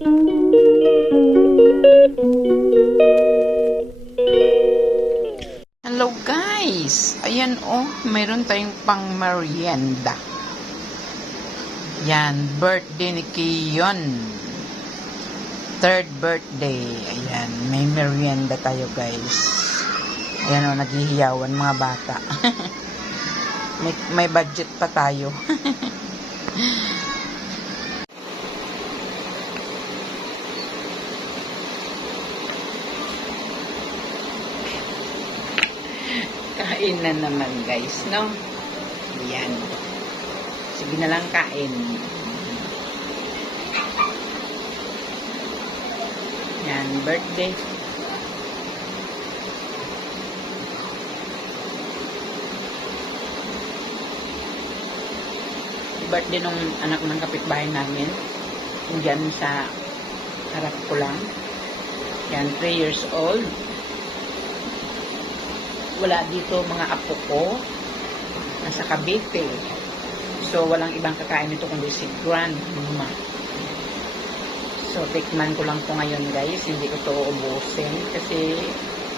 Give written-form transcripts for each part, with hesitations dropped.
Hello guys! Ayan oh, mayroon tayong pang merienda. Yan, birthday ni Kiyon. Third birthday. Ayan, may merienda tayo guys. Ayan oh, naghihiyawan mga bata. may budget pa tayo. Kain na naman guys, no? Ayan. Sige na lang kain. Yan, birthday. Birthday nung anak ng kapitbahay namin. Diyan sa harap ko lang. Yan, 3 years old. Wala dito mga apo ko. Nasa Cavite. So, walang ibang kakain nito kundi si grandma. So, tikman ko lang po ngayon guys. Hindi ko to ubusin. Kasi,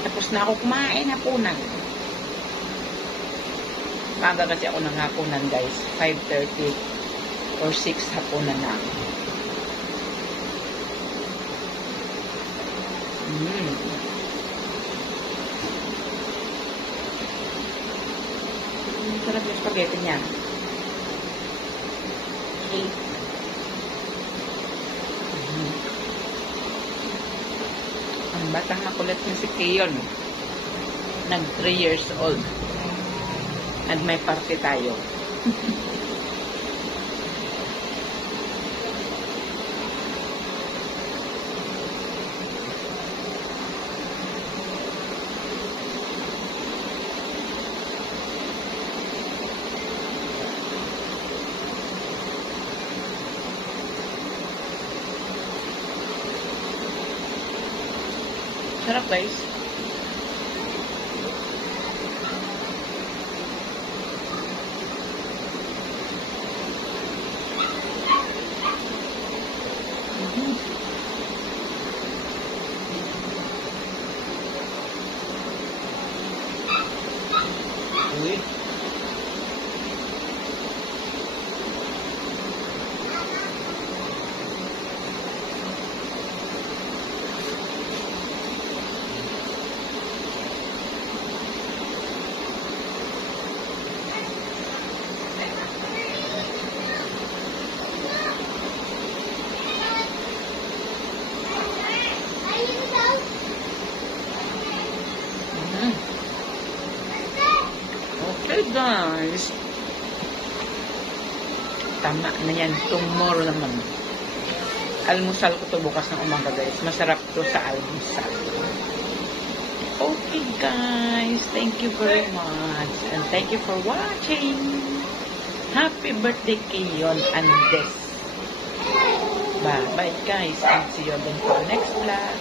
tapos na ako kumain hapunan. Maaga kasi ako ng hapunan guys. 5:30 or 6 hapunan na. Sarap yung spaghetti niya. Ang batang makulit niya si Kiyon. Nag 3 years old. At may party tayo. Sarap guys. Uy. Okay guys. Tama na yan. Tomorrow naman. Almusal ko to bukas ng umaga guys. Masarap to sa almusal. Okay guys. Thank you very much. And thank you for watching. Happy birthday Kiyon and Des. Bye bye guys. And see you again for the next vlog.